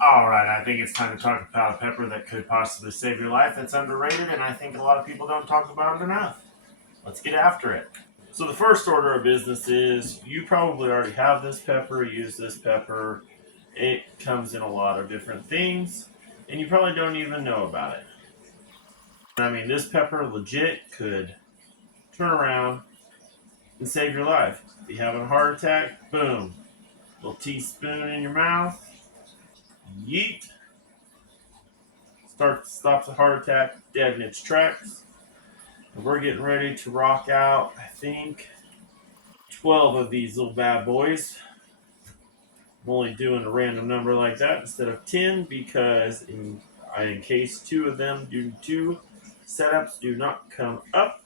All right, I think it's time to talk about a pepper that could possibly save your life that's underrated, and I think a lot of people don't talk about it enough. Let's get after it. So, the first order of business is you probably already have this pepper, use this pepper. It comes in a lot of different things, and you probably don't even know about it. I mean, this pepper legit could turn around and save your life. If you're having a heart attack, boom, little teaspoon in your mouth, yeet, stops the heart attack dead in its tracks. And we're getting ready to rock out, I think, 12 of these little bad boys. I'm only doing a random number like that instead of 10 because in case two of them due to setups do not come up,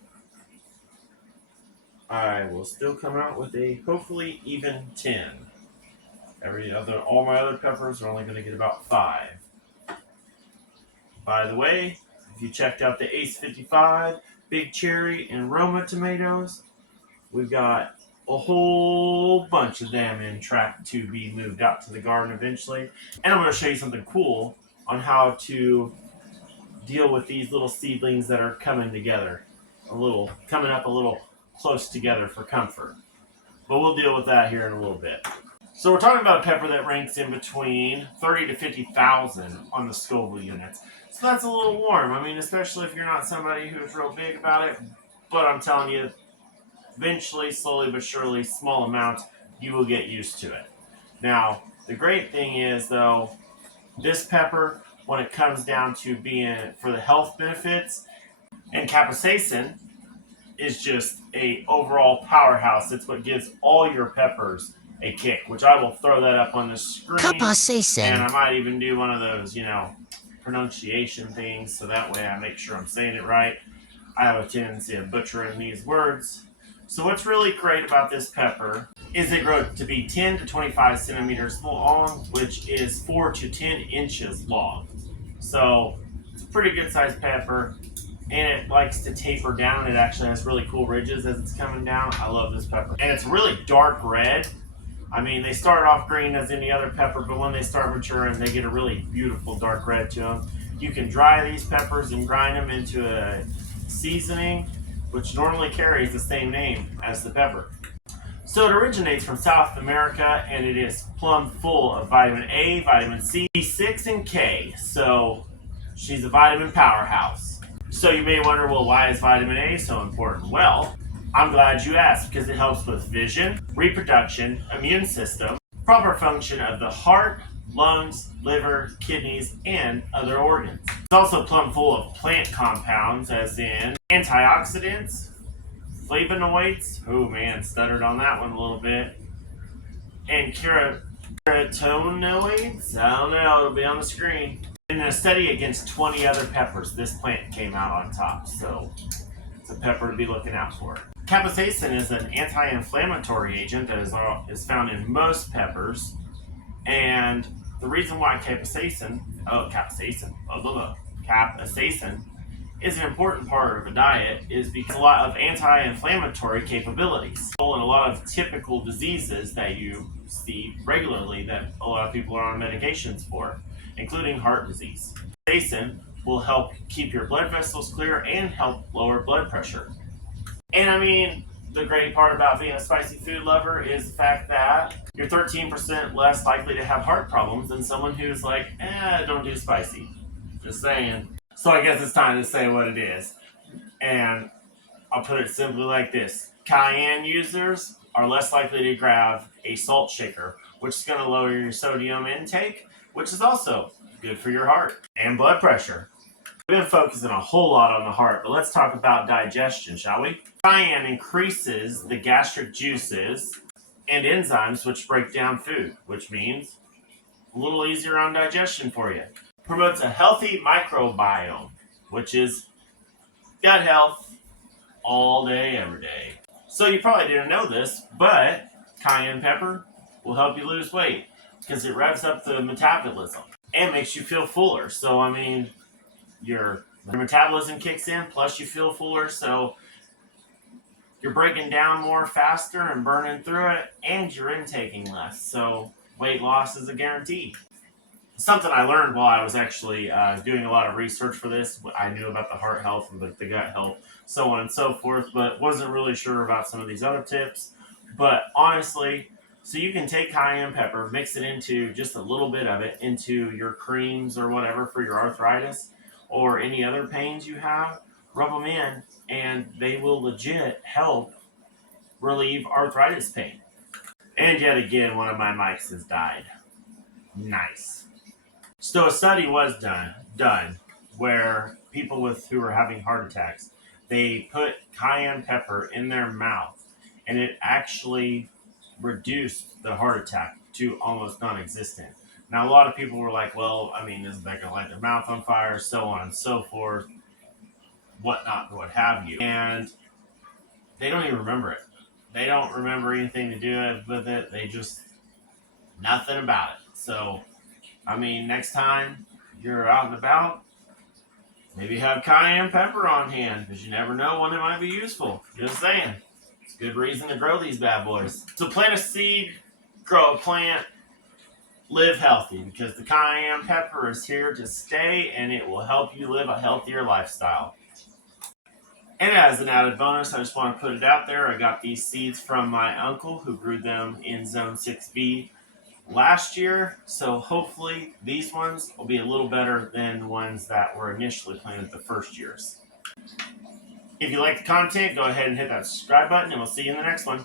I will still come out with a hopefully even 10. All my other peppers are only going to get about 5. By the way, if you checked out the Ace 55, Big Cherry, and Roma tomatoes, we've got a whole bunch of them in track to be moved out to the garden eventually. And I'm going to show you something cool on how to deal with these little seedlings that are coming up a little close together for comfort. But we'll deal with that here in a little bit. So we're talking about a pepper that ranks in between 30 to 50,000 on the Scoville units. So that's a little warm. I mean, especially if you're not somebody who's real big about it. But I'm telling you, eventually, slowly but surely, small amounts, you will get used to it. Now, the great thing is, though, this pepper, when it comes down to being for the health benefits, and capsaicin is just a overall powerhouse. It's what gives all your peppers a kick, which I will throw that up on the screen. Capsaicin. And I might even do one of those, pronunciation things, so that way I make sure I'm saying it right. I have a tendency of butchering these words. So what's really great about this pepper is it grows to be 10 to 25 centimeters long, which is 4 to 10 inches long. So it's a pretty good sized pepper, and it likes to taper down. It actually has really cool ridges as it's coming down. I love this pepper. And it's really dark red. I mean, they start off green as any other pepper, but when they start maturing, they get a really beautiful dark red to them. You can dry these peppers and grind them into a seasoning, which normally carries the same name as the pepper. So it originates from South America, and it is plumb full of vitamin A, vitamin C, B6, and K. So she's a vitamin powerhouse. So you may wonder, well, why is vitamin A so important? Well, I'm glad you asked, because it helps with vision, reproduction, immune system, proper function of the heart, lungs, liver, kidneys, and other organs. It's also plumb full of plant compounds, as in antioxidants, flavonoids, oh man, stuttered on that one a little bit, and carotenoids, I don't know, it'll be on the screen. In a study against 20 other peppers, this plant came out on top, so it's a pepper to be looking out for. Capsaicin is an anti-inflammatory agent that is found in most peppers, and the reason why capsaicin is an important part of a diet is because a lot of anti-inflammatory capabilities. And a lot of typical diseases that you see regularly that a lot of people are on medications for, including heart disease. Capsaicin will help keep your blood vessels clear and help lower blood pressure. And I mean, the great part about being a spicy food lover is the fact that you're 13% less likely to have heart problems than someone who's like, don't do spicy. Just saying. So I guess it's time to say what it is. And I'll put it simply like this. Cayenne users are less likely to grab a salt shaker, which is going to lower your sodium intake, which is also good for your heart and blood pressure. We've been focusing a whole lot on the heart, but let's talk about digestion, shall we? Cayenne increases the gastric juices and enzymes which break down food, which means a little easier on digestion for you. Promotes a healthy microbiome, which is gut health all day, every day. So you probably didn't know this, but cayenne pepper will help you lose weight because it revs up the metabolism and makes you feel fuller. So, I mean, your metabolism kicks in, plus you feel fuller, so you're breaking down more faster and burning through it, and you're intaking less. So weight loss is a guarantee. something I learned while I was actually doing a lot of research for this. I knew about the heart health and the gut health, so on and so forth, but wasn't really sure about some of these other tips. But honestly, so you can take cayenne pepper, mix it into just a little bit of it into your creams or whatever for your arthritis or any other pains you have, rub them in, and they will legit help relieve arthritis pain. And yet again, one of my mics has died. Nice. So a study was done where people with who were having heart attacks, they put cayenne pepper in their mouth, and it actually reduced the heart attack to almost non-existent. Now a lot of people were like, "Well, I mean, isn't that going to light their mouth on fire?" So on and so forth, whatnot, what have you, and they don't even remember it. They don't remember anything to do with it. They just nothing about it. So I mean, next time you're out and about, maybe have cayenne pepper on hand because you never know when it might be useful. Just saying. It's a good reason to grow these bad boys. So plant a seed, grow a plant, live healthy because the cayenne pepper is here to stay and it will help you live a healthier lifestyle. And as an added bonus, I just want to put it out there. I got these seeds from my uncle who grew them in Zone 6B last year, so hopefully these ones will be a little better than the ones that were initially planted the first years. If you like the content, go ahead and hit that subscribe button, and we'll see you in the next one.